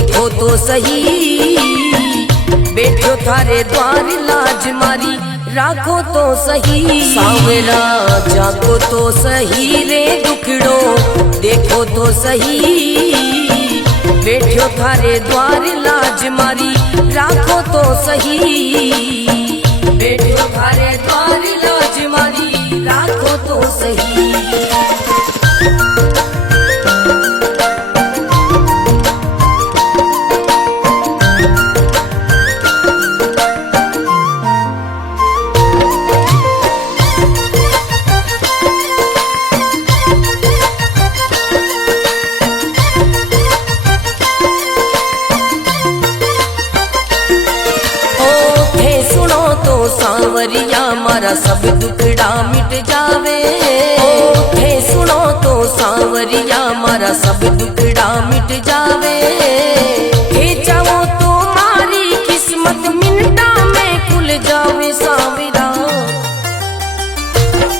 देखो तो सही, बैठो थारे द्वार लाज मारी राखो तो सही। सांवरा जागो तो सही रे दुखड़ो देखो तो सही, बैठो थारे द्वार लाज मारी राखो तो सही। बैठो थारे द्वार लाज मारी राखो तो सही। सांवरिया मारा सब दुखड़ा मिट जावे, हे सुनो तो सांवरिया मारा सब दुखड़ा मिट जावे। हे चाहो तो मारी किस्मत मिनटा में खुल जावे। सांवरा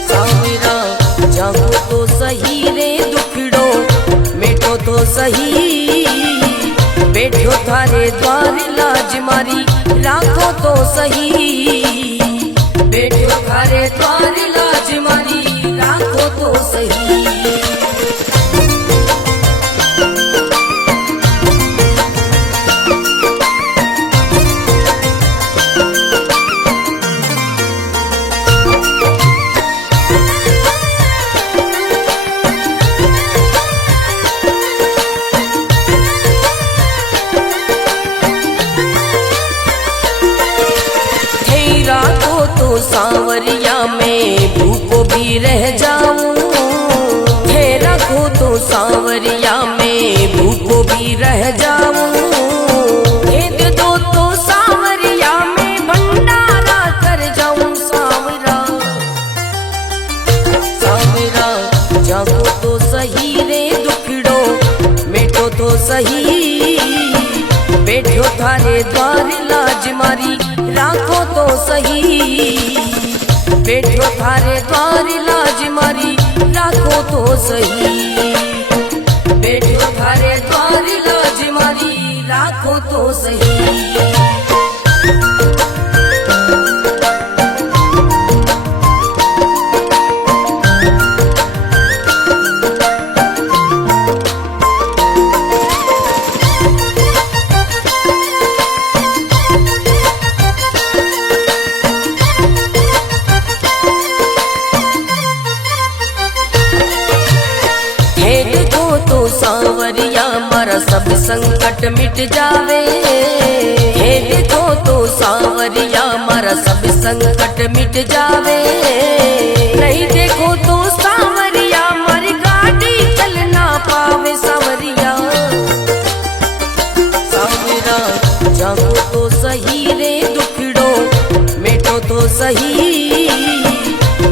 सांवरा जागो तो सही रे दुखड़ो मिटो तो सही, बैठो थारे द्वार लाज मारी राखो तो सही। बैठो थारे द्वार लाज मारी राखो तो सही। सांवरिया में भूखो भी रह जाऊं, हे रखो तो सांवरिया में भूखो भी रह जाऊं। हे दे दो तो सांवरिया में भंडारा कर जाऊं। सांवरा सांवरा जागो तो सही रे दुखड़ो मिटो तो सही, बैठो थारे द्वार लाज मारी राखो तो सही। बैठो थारे द्वार लाज मारी राखो तो सही। बैठो थारे द्वार लाज मारी राखो तो सही। सांवरिया मारा सब संकट मिट जावे, हे देखो तो सांवरिया मारा सब संकट मिट जावे। नहीं देखो तो सांवरिया मारी गाड़ी चल ना पावे। सांवरिया सांवरा जागो तो सही रे दुखड़ो मिटो तो सही,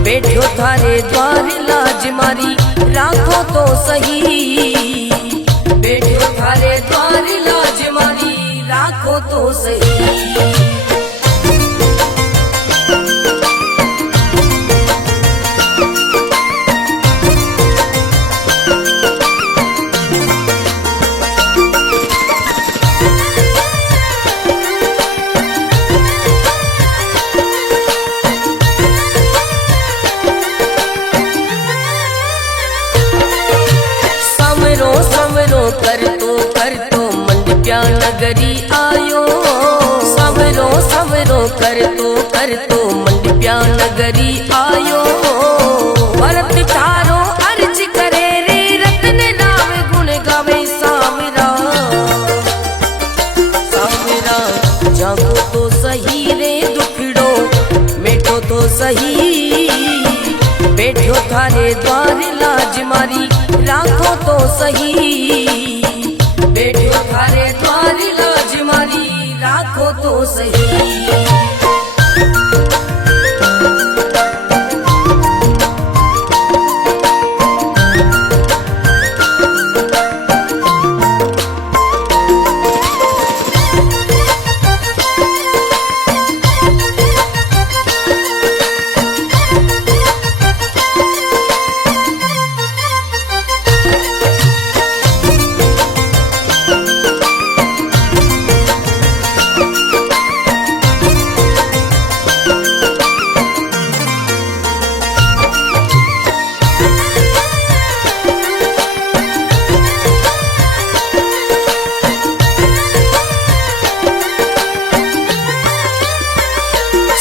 बैठो थारे द्वार लाज मारी राखो तो सही। बैठो थारे द्वार लाज मारी राखो तो सही। कर तो मंडप्या नगरी आयो। सवरो सवरो कर तो मंडप्या नगरी आयो। भरत थारो अर्ज करे रे रत्न नाम गुण गावे। सांवरा सांवरा जागो तो सही रे दुखड़ो मिटो तो सही, बैठो थारे द्वार लाज मारी राखो तो सही। बैठो थारे द्वार लाज मारी राखो तो सही।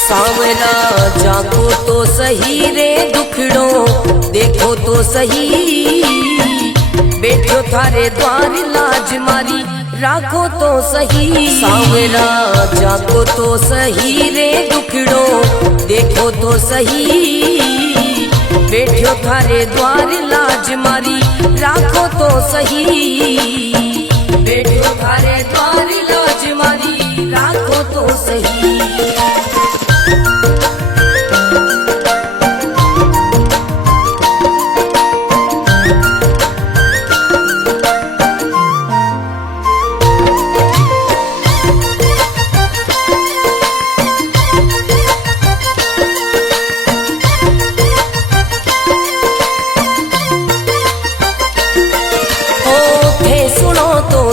सांवरा जागो तो सही रे दुखड़ो देखो तो सही, बैठो थारे द्वार लाज मारी राखो तो सही। सांवरा जागो तो सही रे दुखड़ो देखो तो सही, बैठो थारे द्वार लाज मारी राखो तो सही, बैठो थारे द्वार लाज मारी राखो तो सही।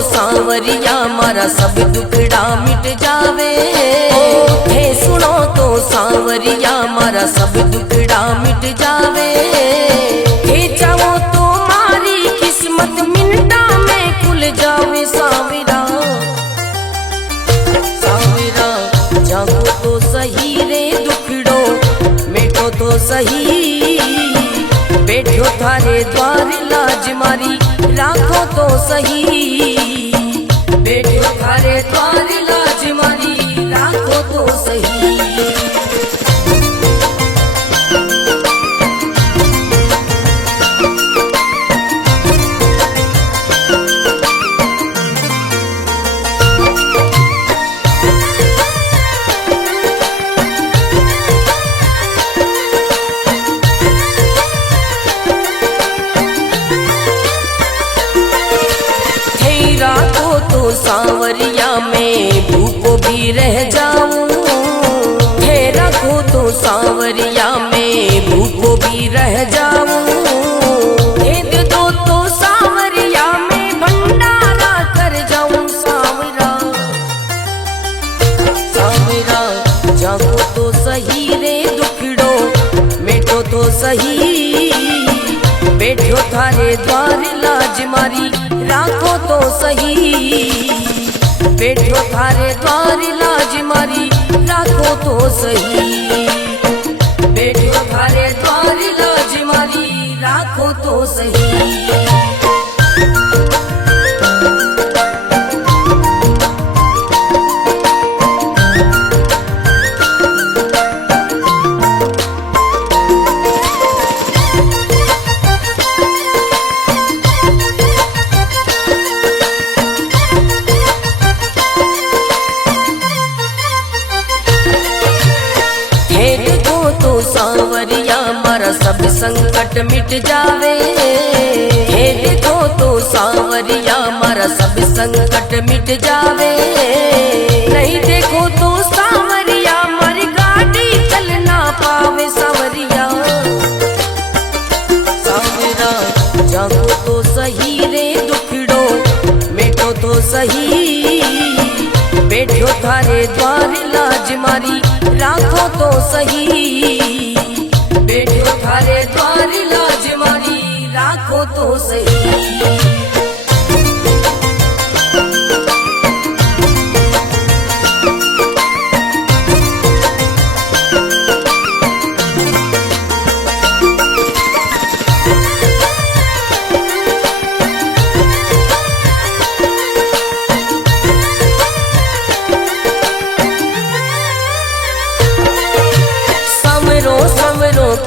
सांवरिया मारा सब दुखड़ा मिट जावे, हे सुनो तो सांवरिया मारा सब दुखड़ा मिट जावे, हे चाहो तो मारी किस्मत मिनटा में खुल जावे। सांवरा सांवरा जागो तो सही रे दुखड़ो मिटो तो सही, बैठो थारे द्वार लाज मारी राखो तो सही, बैठो थारे द्वार लाज मारी राखो तो सही। सांवरिया में भूखो भी रह जाऊं, हे रखो तो सांवरिया में भूखो भी रह जाऊं, हे दे दो तो सांवरिया में भंडारा कर जाऊं। सांवरा सांवरा जागो तो सही रे दुखड़ो मिटो तो सही, बैठो थारे द्वार लाज मारी राखो तो सही, बैठो थारे द्वार लाज मारी राखो तो सही, बैठो थारे द्वार लाज मारी राखो तो सही। सांवरिया मारा सब संकट मिट जावे, हे देखो तो सांवरिया मारा सब संकट मिट जावे, नहीं देखो तो सांवरिया मारी गाड़ी चल ना पावे। सांवरिया सांवरा जागो तो सही रे दुखड़ो मिटो तो सही, बैठो थारे द्वार लाज मारी राखो तो सही, बैठो थारे द्वार लाज मारी राखो तो सही।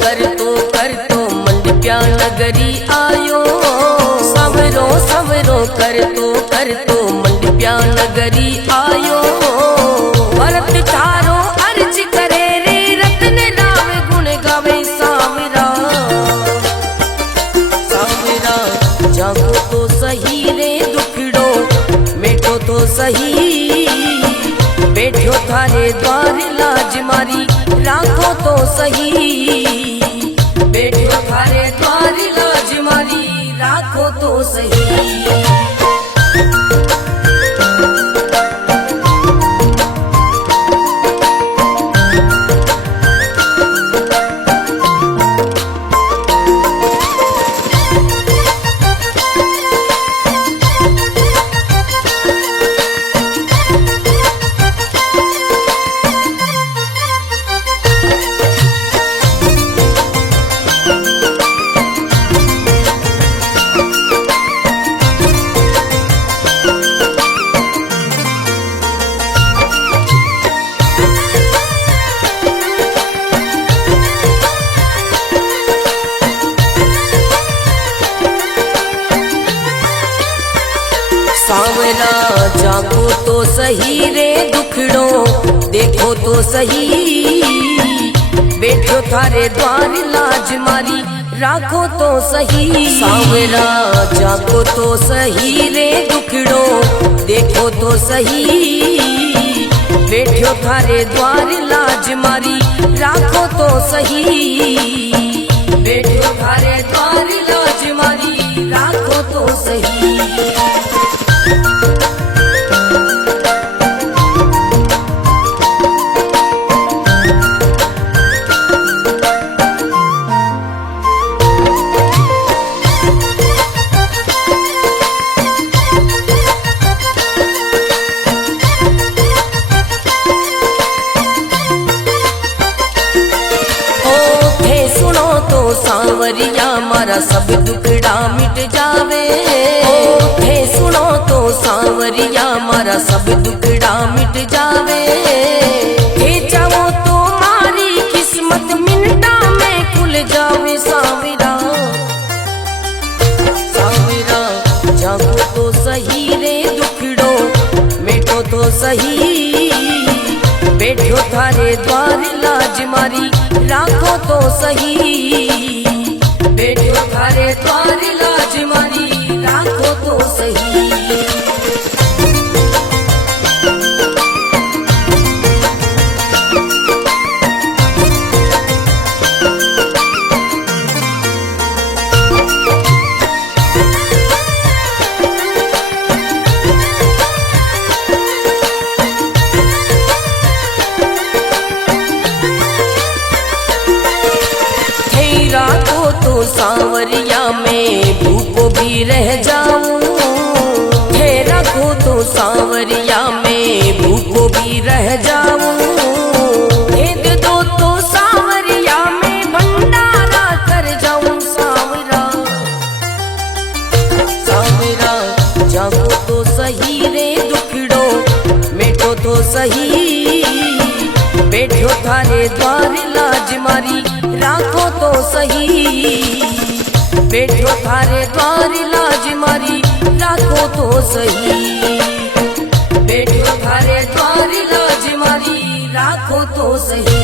कर तो मंडप्या नगरी आयो, सवरो सवरो कर तो मंडप्या नगरी आयो, भरत थारो अर्ज करे रे रत्न राव गुण गावे। सांवरा सांवरा जागो तो सही रे दुखड़ो मिटो तो सही, बैठो थारे द्वार लाज मारी राखो तो सही, बैठो थारे द्वार लाज मारी राखो तो सही। सही रे दुखड़ो, देखो तो सही बैठो थारे द्वार लाज मारी, राखो तो सही सांवरा जाको तो सही रे दुखड़ो, देखो तो सही बैठो थारे द्वार लाज मारी, राखो तो सही बैठो थारे द्वार लाज मारी, राखो तो सही। सांवरिया मारा सब दुखड़ा मिट जावे, हे सुनो तो सांवरिया मारा सब दुखड़ा मिट जावे, हे चाहो तो मारी किस्मत मिनटा में खुल जावे सांवरा, सांवरा जागो तो सही रे दुखड़ो, मिटो तो सही बैठो थारे द्वार लाज मारी, राखो तो सही बैठो थारे द्वार लाज मारी, राखो तो सही। राखो तो सांवरिया में भूखो भी रह जाऊं, हे रखो तो सांवरिया में भूखो भी रह जाऊं, हे दे दो तो सांवरिया में भंडारा कर जाऊं सांवरा, सांवरा जागो तो सही रे दुखड़ो, मिटो तो सही बैठो थारे द्वार लाज मारी, राखो तो सही बैठो थारे द्वार लाज मारी, राखो तो सही बैठो थारे द्वार लाज मारी, राखो तो सही।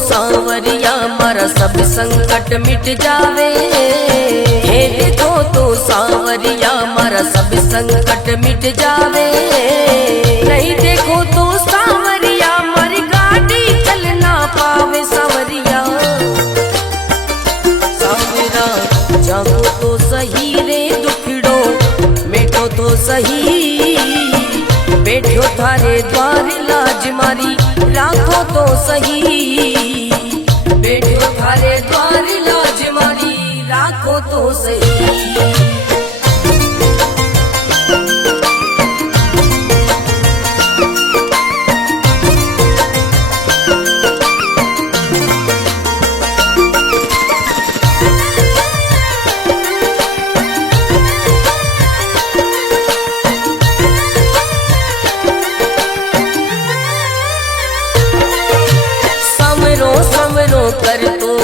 सांवरिया मारा सब संकट मिट जावे, हे देखो तो सांवरिया मारा सब संकट मिट जावे, नहीं देखो तो सांवरिया मारी गाड़ी चल ना पावे सांवरिया, सांवरा जागो तो सही रे दुखड़ो, मिटो तो सही बैठो थारे द्वार लाज मारी, राखो तो सही बैठो थारे द्वार लाज मारी, राखो तो सही।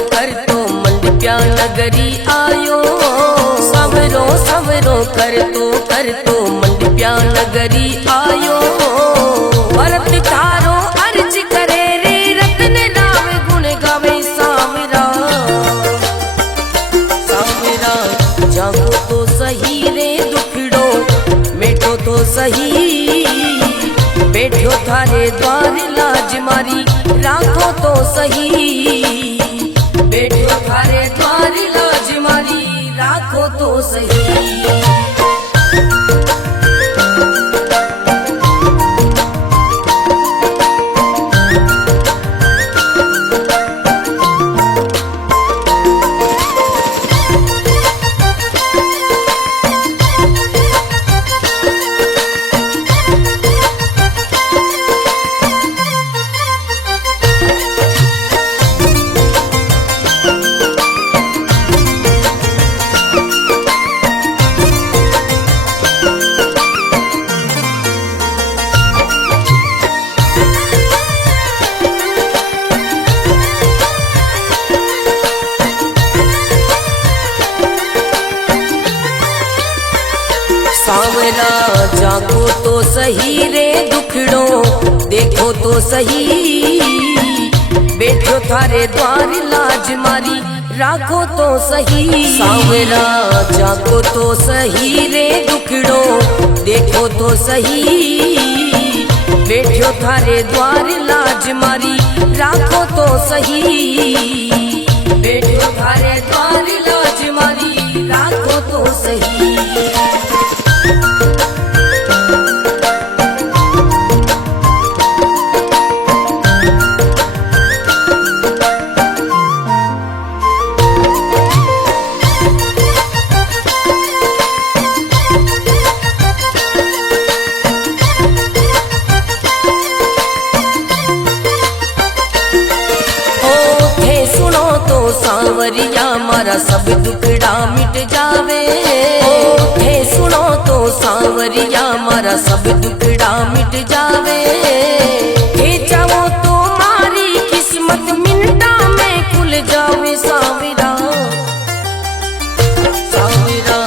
कर तो मंडप्या नगरी आयो, सवरो सवरो कर तो मंडप्या नगरी आयो, भरत तारो अर्ज करे रे रत्न राम गुण गावे सांवरा, सांवरा जागो तो सही रे दुखड़ो, मिटो तो सही बैठो थारे द्वार लाज मारी, राखो तो सही बैठो थारे द्वार लाज मारी, राखो तो सही। सावरा जागो तो सही रे दुखड़ो देखो तो सही, बैठो थारे द्वार लाज मारी राखो तो सही। सावरा जागो तो सही रे दुखड़ो देखो तो सही, बैठो थारे द्वार लाज मारी राखो तो सही, बैठो थारे द्वार लाज मारी राखो तो सही। सावरिया मारा सब दुखड़ा मिट जावे, हे सुनो तो सावरिया मारा सब दुखड़ा मिट जावे, हे चाहो तो मारी किस्मत मिनटा में खुल जावे। सावरा सावरा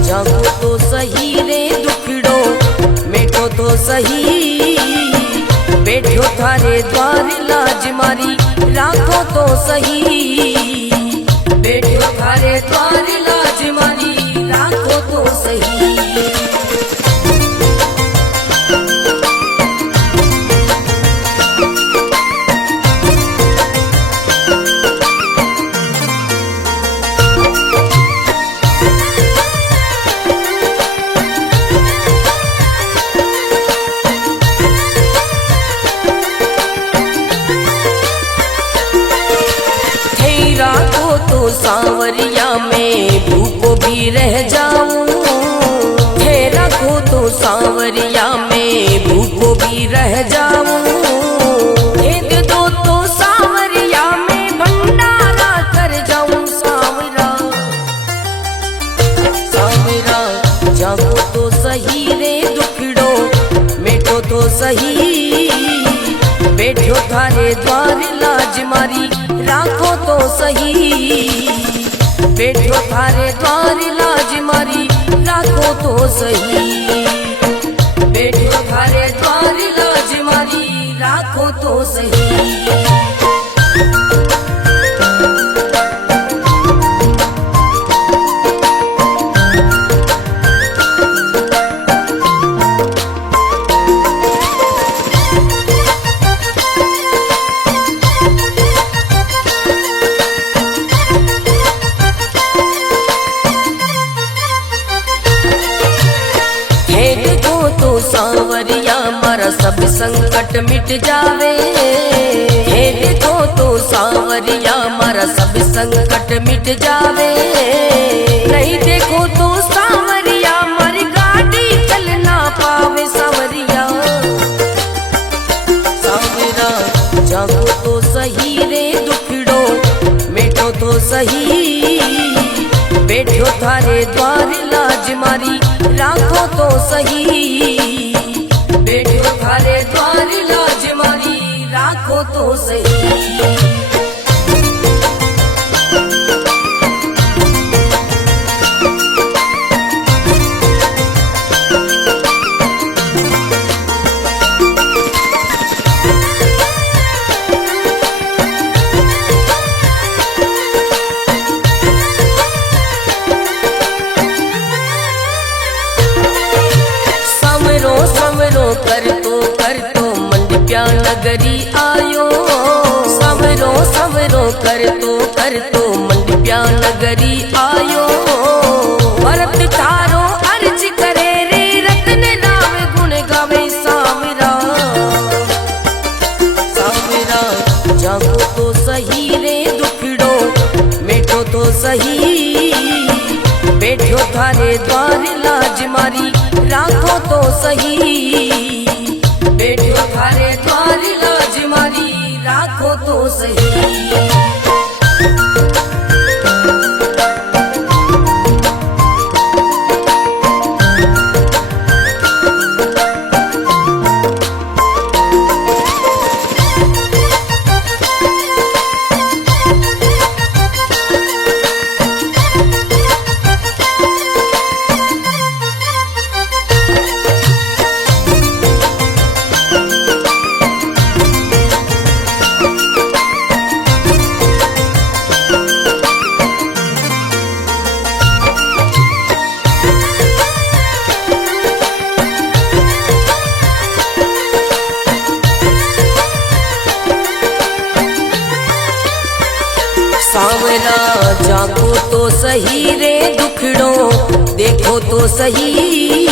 जागो तो सही रे दुखड़ो मिटो तो सही, बैठो थारे द्वार लाज मारी राखो तो सही, बैठो थारे द्वार लाज मारी राखो तो सही। सावरिया में भूखो भी रह जाऊं, हे रखो तो सावरिया में भूखो भी रह जाऊं, हे दे दो तो सावरिया में भंडारा कर जाऊं। सावरा सावरा जागो तो सही रे दुखड़ो मिटो तो सही, बैठो थारे द्वार लाज मारी राखो तो सही, बैठो थारे द्वार लाज मारी राखो तो सही, बैठो थारे द्वार लाज मारी राखो तो सही। सावरिया मारा सब संकट मिट जावे, हे देखो तो सावरिया मारा सब संकट मिट जावे, नहीं देखो तो सावरिया मारी गाड़ी चल ना पावे। सावरिया सावरा जागो तो सही रे दुखड़ो मिटो तो सही, बैठो थारे द्वार लाज मारी राखो तो सही, बैठो थारे द्वार लाज मारी राखो तो सही। कर तो मंडप्या नगरी आयो, सवरो सवरो कर तो मंडप्या नगरी आयो, भरत थारो अर्ज करे रे रत्न नाम गुण गावे। सावरा सावरा जागो तो सही रे दुखड़ो मिटो तो सही, बैठो थारे द्वार लाज मारी राखो तो सही, बैठो थारे द्वार लाज मारी राखो तो सही। सही रे दुखड़ो देखो तो सही,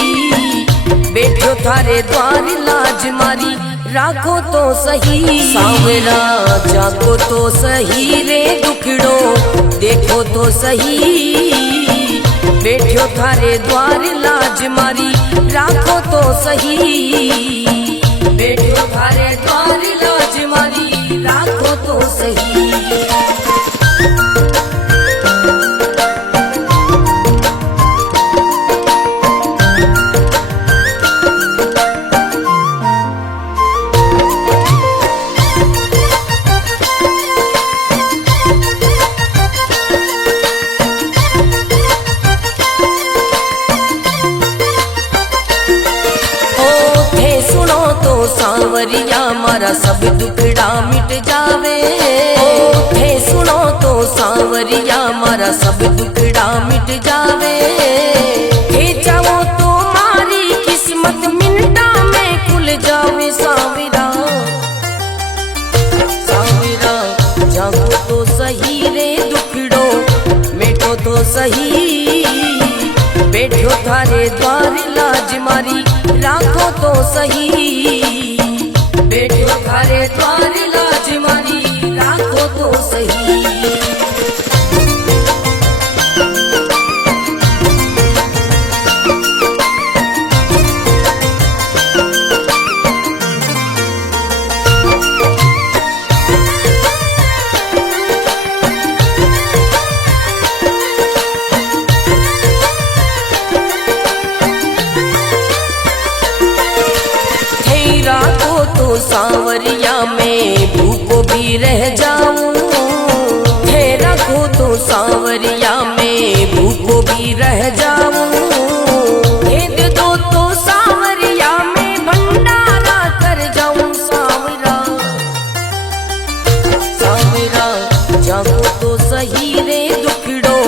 बैठो थारे द्वार लाज मारी राखो तो सही। सांवरा जागो तो सही रे दुखड़ो देखो तो सही, बैठो थारे द्वार लाज मारी राखो तो सही, बैठो थारे द्वार लाज मारी राखो तो सही। सांवरिया मारा सब दुखड़ा मिट जावे, थे सुनो तो सांवरिया मारा सब दुखड़ा मिट जावे। थे चाहो तो मारी किस्मत मिनटा में खुल जावे। सांवरा सांवरा जागो तो सही रे दुखड़ो मिटो तो सही, बैठो थारे द्वार लाज मारी राखो तो सही, बैठो थारे द्वार लाज मारी राखो तो सही। सांवरिया में भूखो भी रह जाऊं, थे रखो तो सांवरिया में भूखो भी रह जाऊं। भेद दो तो सांवरिया में भंडारा कर जाऊं। सांवरा सांवरा जागो तो सही रे दुखड़ो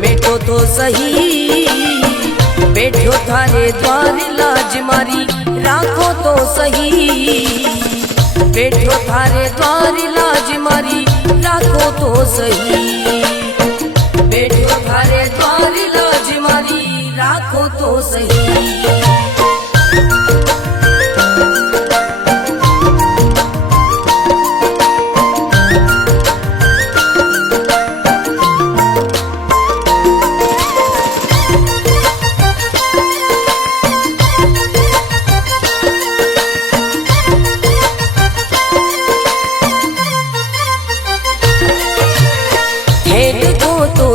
मिटो तो सही, बैठो थारे द्वार लाज मारी राखो तो सही, बैठो थारे द्वार लाज मारी राखो तो सही, बैठो थारे द्वार लाज मारी राखो तो सही।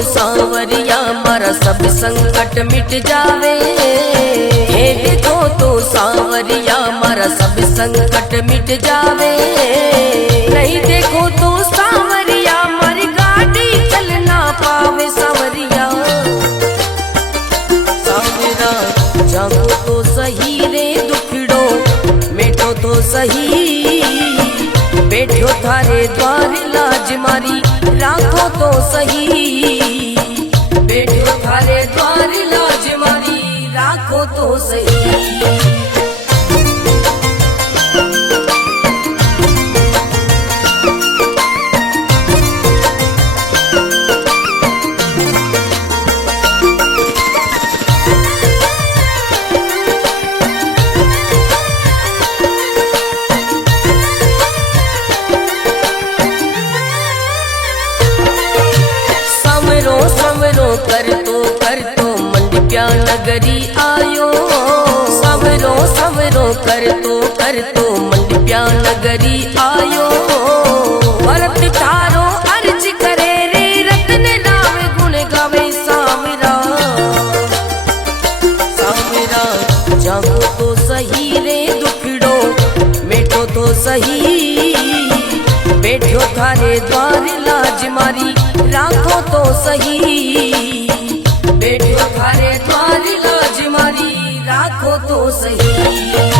सांवरिया मारा सब संकट मिट जावे, हे देखो तो सांवरिया मारा सब संकट मिट जावे। नहीं देखो तो सांवरिया मारी गाड़ी चल ना पावे। सांवरिया सांवरा जागो तो सही रे दुखड़ो मिटो तो सही, बैठो थारे द्वार लाज मारी राखो तो सही, बैठो थारे द्वार लाज मारी राखो तो सही। कर तो मंडप्या नगरी आयो। सवरो सवरो कर तो मंडप्या नगरी आयो। भरत तारो अर्ज करे रे रत्न राव गुण गावे। सांवरा सांवरा जागो तो सही रे दुखड़ो मिटो तो सही, बैठो थारे द्वार लाज मारी राखो तो सही, बैठो थारे द्वार लाज मारी राखो तो सही।